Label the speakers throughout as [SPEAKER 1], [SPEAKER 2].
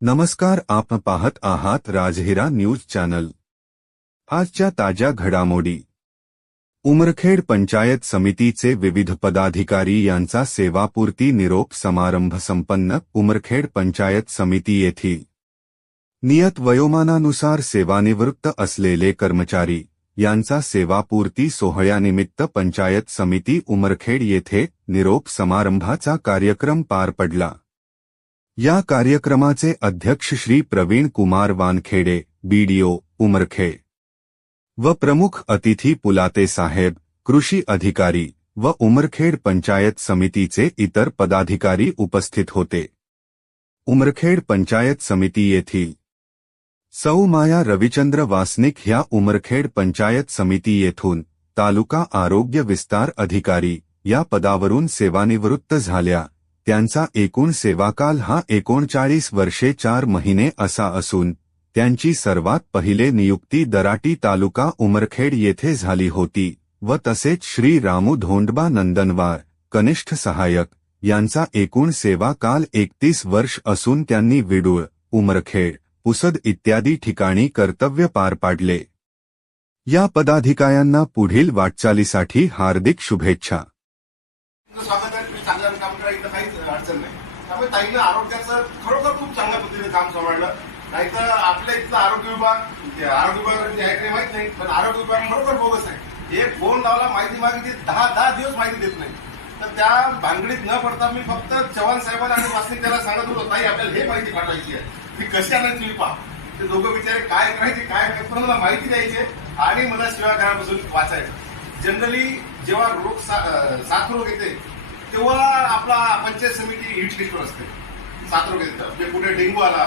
[SPEAKER 1] नमस्कार आपण पाहत आहात राजहिरा न्यूज चॅनल. आजच्या ताज्या घडामोडी. उमरखेड पंचायत समितीचे विविध पदाधिकारी यांचा सेवापूर्ती निरोप समारंभ संपन्न उमरखेड पंचायत समिती येथील. नियत वयोमानानुसार सेवानिवृत्त असलेले कर्मचारी यांचा सेवापूर्ती सोहळ्यानिमित्त पंचायत समिती उमरखेड येथे निरोप समारंभाचा कार्यक्रम पार पडला. या कार्यक्रमाचे अध्यक्ष श्री प्रवीण कुमार वानखेडे बीडीओ उमरखे. व प्रमुख अतिथी पुलाते साहेब कृषी अधिकारी व उमरखेड पंचायत समितीचे इतर पदाधिकारी उपस्थित होते. उमरखेड पंचायत समिती येथील सौ माया रविचंद्र वासनिक ह्या उमरखेड पंचायत समिती येथून तालुका आरोग्य विस्तार अधिकारी या पदावरून सेवानिवृत्त झाल्या. त्यांचा एकूण सेवाकाल हा एकोणचाळीस वर्षे चार महिने असा असून त्यांची सर्वात पहिले नियुक्ती दराटी तालुका उमरखेड येथे झाली होती व तसेच श्री रामू धोंडबा नंदनवार कनिष्ठ सहायक यांचा एकूण सेवाकाल एकतीस वर्ष असून त्यांनी विडूळ उमरखेड पुसद इत्यादी ठिकाणी कर्तव्य पार पाडले. या पदाधिकाऱ्यांना पुढील वाटचालीसाठी हार्दिक शुभेच्छा
[SPEAKER 2] तुमचं स्वागत आहे तुम्ही चांगलं इथं काहीच अडचण नाही. त्यामुळे ताईनं आरोग्याचं खरोखर खूप चांगल्या पद्धतीने काम सांभाळलं. नाहीतर आपल्या इथलं आरोग्य विभाग म्हणजे आरोग्य विभाग जे आहे माहीत नाही पण आरोग्य विभाग खरोखर बोगस आहे. एक फोन लावला माहिती मागितली दहा दहा दिवस माहिती देत नाही. तर त्या भांगडीत न पडता मी फक्त चव्हाण साहेबांना आणि वासनिक त्याला सांगत होतो ताई आपल्याला हे माहिती पाठवायची आहे. ती कशी आणायची तुम्ही पहा. ते दोघं बिचारे काय करायचे काय पण मला माहिती द्यायची आणि मला शिवाय घरापासून वाचायचं. जनरली जेव्हा रोग साथ रोग येते तेव्हा आपला पंचायत समिती हिट लिस्टवर असते. साथरोग येतं म्हणजे कुठे डेंग्यू आला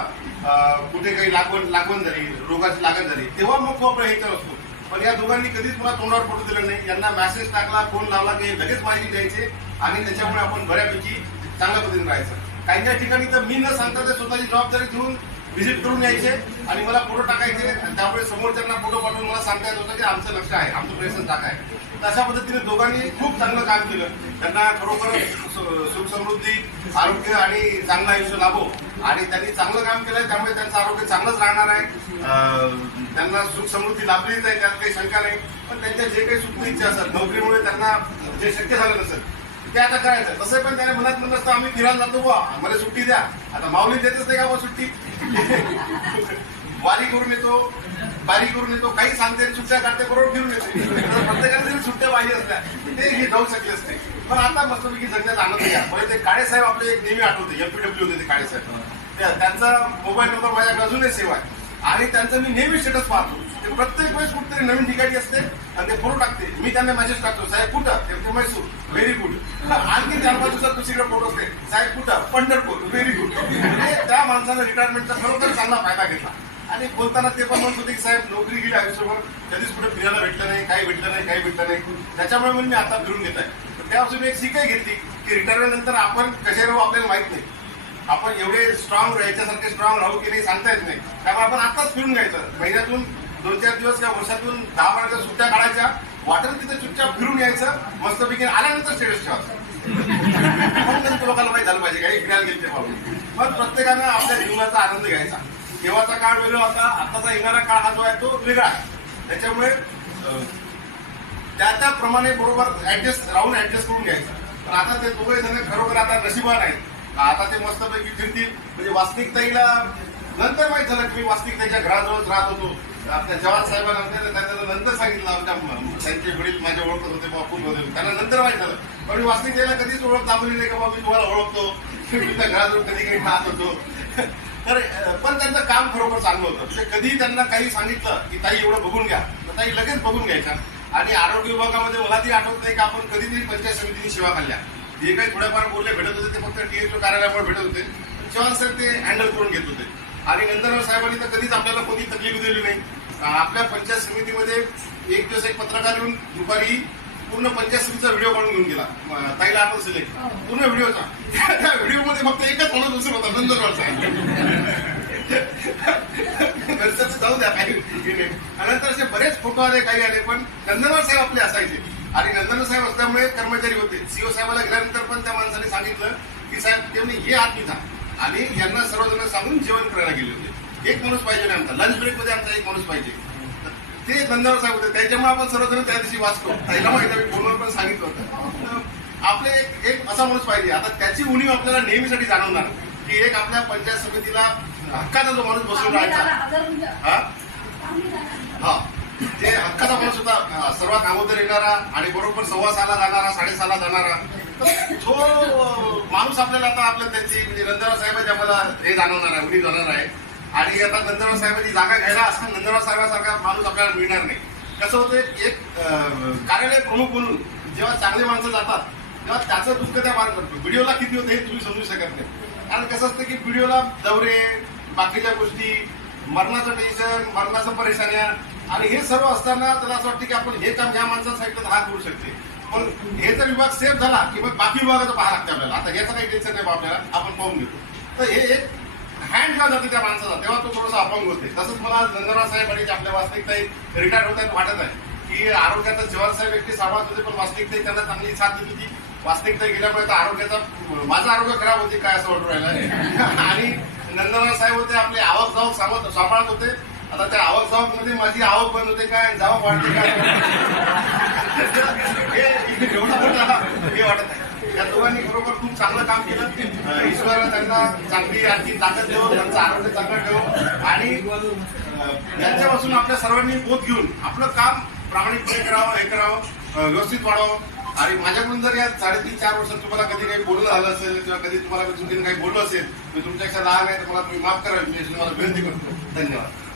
[SPEAKER 2] कुठे काही लागवण लागवण झाली रोगाची लागण झाली तेव्हा मग खूप ह्याच्यावर असतो. पण या दोघांनी कधीच मला तोंडावर पडू दिलं नाही. यांना मेसेज टाकला फोन लावला की लगेच माहिती द्यायचे आणि त्याच्यामुळे आपण बऱ्यापैकी चांगल्या पद्धतीने राहायचं. काही काही ठिकाणी तर मी न सांगता ते स्वतःची जबाबदारी घेऊन व्हिजिट करून यायचे आणि मला फोटो टाकायचे आणि त्यामुळे समोरच्यांना फोटो पाठवून मला सांगता येत होतं की आमचं लक्ष आहे आमचं प्रेसच टाकाय अशा पद्धतीने दोघांनी खूप चांगलं काम केलं. त्यांना खरोखर सु- सुख समृद्धी आरोग्य आणि चांगलं आयुष्य लाभो. आणि त्यांनी चांगलं काम केलंय त्यामुळे त्यांचं आरोग्य चांगलंच राहणार आहे. त्यांना सुख समृद्धी लाभलीच आहे त्यात काही शंका नाही. पण त्यांच्या जे काही सुख इच्छा असतात नोकरीमुळे त्यांना जे शक्य झालं नसेल ते आता करायचं. तसं पण त्याने मनात म्हणलं असतं आम्ही फिरायला जातो बा मला सुट्टी द्या. आता माऊली देतच नाही का बा सुट्टी? वारी करून येतो बारी करून येतो काही सांगते सुट्ट्या काढते बरोबर घेऊन येते. प्रत्येकाने जरी सुट्ट्या पाहिजे असल्या ते हे जाऊ शकले असते. पण आता मस्तपैकी जगण्यात आनंद घ्या म्हणजे ते काळे साहेब आपले एक नेहमी आठवते एमपीडब्ल्यू होते ते काळे साहेब. त्यांचा मोबाईल नंबर माझ्याकडे अजूनही सेवा आहे. आणि त्यांचं मी नेहमी स्टेटस पाहतो. ते प्रत्येक वेळेस कुठेतरी नवीन ठिकाणी असते आणि ते फोटो टाकते. मी त्यांना मेसेज टाकतो साहेब कुठं ते मैसूर व्हेरी गुड आणखी चार पाच दिवसात दुसरीकडे फोटो असते साहेब कुठं? पंढरपूर. व्हेरी गुड म्हणजे त्या माणसानं रिटायरमेंटचा खरोखर चांगला फायदा घेतला. आणि बोलताना ते पण म्हणत होते की साहेब नोकरी गेली आयुष्यभर. कधीच कुठे फिरायला भेटलं नाही. काही भेटलं नाही काही भेटलं नाही. त्याच्यामुळे म्हणून मी आता फिरून घेत आहे त्यापासून मी एक शिकाय घेतली की रिटायरमेंट नंतर आपण कसे राहू आपल्याला माहीत नाही. आपण एवढे स्ट्रॉंग याच्यासारखे स्ट्रॉंग राहू की नाही सांगता येत नाही. त्यामुळे आपण आताच फिरून घ्यायचं. महिन्यातून दोन चार दिवस किंवा वर्षातून दहा बारा सुट्ट्या काढायच्या. वाटेल तिथे चुपचाप फिरून यायचं मस्तपैकी आल्यानंतर स्टेटस ठेवायचं. लोकांना माहिती झालं पाहिजे काही फिरायला गेले पण प्रत्येकानं आपल्या जीवनाचा आनंद घ्यायचा. तेव्हाचा काळ वेगळा होता आताचा येणारा काळ हा जो आहे तो वेगळा आहे. त्याच्यामुळे त्या त्याप्रमाणे बरोबर ऍडजस्ट राहून ऍडजस्ट करून घ्यायचं. पण आता ते दोघे जण खरोखर आता नशिबान आहेत. आता ते मस्तपैकी फिरतील. म्हणजे वास्तविकताईला नंतर माहीत झालं की मी वास्तविकताईच्या घराजवळच राहत होतो. आपल्या जवान साहेबांना त्यांना नंतर सांगितलं आमच्या त्यांचे वडील माझ्या ओळखत होते बापून होते. त्यांना नंतर माहीत झालं. पण मी त्याला कधीच ओळख दाबली नाही का बाबा? मी तुम्हाला ओळखतो. मी तुमच्या कधी काही राहत होतो. तर पण त्यांचं काम खरोखर चांगलं होतं. म्हणजे कधी त्यांना काही सांगितलं की ताई एवढं बघून घ्या. तर ताई लगेच बघून घ्यायच्या. आणि आरोग्य विभागामध्ये मला ती आठवत नाही की आपण कधीतरी पंचायत समितीने सेवा खाल्ल्या जे काही थोड्याफार बोलले भेटत होते ते फक्त टीएचओ कार्यालयामुळे भेटत होते. चव्हाण सर ते हँडल करून घेत होते. आणि नंतर साहेबांनी तर कधीच आपल्याला कोणी तकलीफ दिली नाही. आपल्या पंचायत समितीमध्ये एक दिवस एक पत्रकार येऊन दुपारी पूर्ण पंचायत समितीचा व्हिडिओ काढून घेऊन गेला. ताईला आपण सिलेक्ट पूर्ण व्हिडिओचा. त्या व्हिडिओमध्ये फक्त एकच माणूस दुसरं होता नंतर जाऊ द्या काही नंतर असे बरेच फोटो आले काही आले पण नंदनवर साहेब आपले असायचे. आणि नंदन साहेब असल्यामुळे कर्मचारी होते. सीओ साहेबाला गेल्यानंतर पण त्या माणसाने सांगितलं की साहेब ते म्हणे हे आत निघा. आणि यांना सर्वजण सांगून जेवण करायला गेले होते. एक माणूस पाहिजे नाही आमचा. लंच ब्रेकमध्ये आमचा एक माणूस पाहिजे. ते धंद्यावर साहेब होते. त्याच्यामुळे आपण सर्वजण त्या दिवशी वाचतो त्याला माहिती मी फोनवर पण सांगितलं होतं. आपले एक एक असा माणूस पाहिजे. आता त्याची उणीव आपल्याला नेहमीसाठी जाणवणार की एक आपल्या पंचायत समितीला हक्काचा जो माणूस बसून राहायचा. हा? हा. ते हक्काचा माणूस होता. सर्वात अगोदर येणारा आणि बरोबर सव्वा सहाला जाणारा साडेसहाला जाणारा. तो माणूस आपल्याला आता आपल्या त्यांची म्हणजे नंदराव साहेबांची आम्हाला हे जाणवणार आहे उडी जाणार आहे. आणि आता नंदराव साहेबांची जागा घ्यायला असताना नंदराव साहेबासारखा माणूस आपल्याला मिळणार नाही. कसं होतं एक कार्यालय प्रमुख म्हणून जेव्हा चांगले माणसं जातात तेव्हा त्याचं दुःख त्या व्हिडिओला किती होतं हे तुम्ही समजू शकत नाही. कारण कसं असतं की व्हिडिओला दौरे बाकीच्या गोष्टी मरणाचं टेन्शन मरणाचं परेशान्या आणि हे सर्व असताना त्याला असं वाटतं की आपण हे काम ह्या माणसासाठी हात तर करू शकते. पण हे जर विभाग सेफ झाला की मग बाकी विभागाचं पाहा लागते आपल्याला. आता याचं काही टेन्शन नाही आपल्याला. आपण पाहून घेतो. तर हे एक हँड का जाते त्या माणसाचा तेव्हा तो थोडासा अपंग होते. तसंच मला आज साहेब आणि आपल्या वास्तविकता रिटायर होत आहेत वाटत आहे की आरोग्याचा जवाहर साहेब व्यक्ती सांभाळत होते पण वास्तविकता त्यांना चांगली साथ दिली होती. वास्तविकता गेल्यामुळे तर आरोग्याचा माझं आरोग्य खराब होते काय असं वाटून राहिलं आणि नंदना साहेब होते आपले आवक जावक सांभाळत सांभाळत होते. आता त्या आवक जावकमध्ये माझी आवक बंद होते काय? जावक वाढते काय हे एवढं मोठं हे वाटत आहे या दोघांनी बरोबर खूप चांगलं काम केलं. ईश्वर त्यांना चांगली आणखी ताकद देव त्यांचं आरोग्य चांगलं ठेवू आणि त्यांच्यापासून यांच्यापासून आपल्या सर्वांनी बोध घेऊन आपलं काम प्रामाणिकपणे करावं हे करावं व्यवस्थित वाढावं. आणि माझ्याकडून जर या साडेतीन चार वर्षात तुम्हाला कधी काही बोलणं झालं असेल किंवा कधी तुम्हाला मी काही बोललं असेल मी तुमच्यापेक्षा लहान आहे तर मला तुम्ही माफ करा मी तुम्हाला विनंती करतो. धन्यवाद.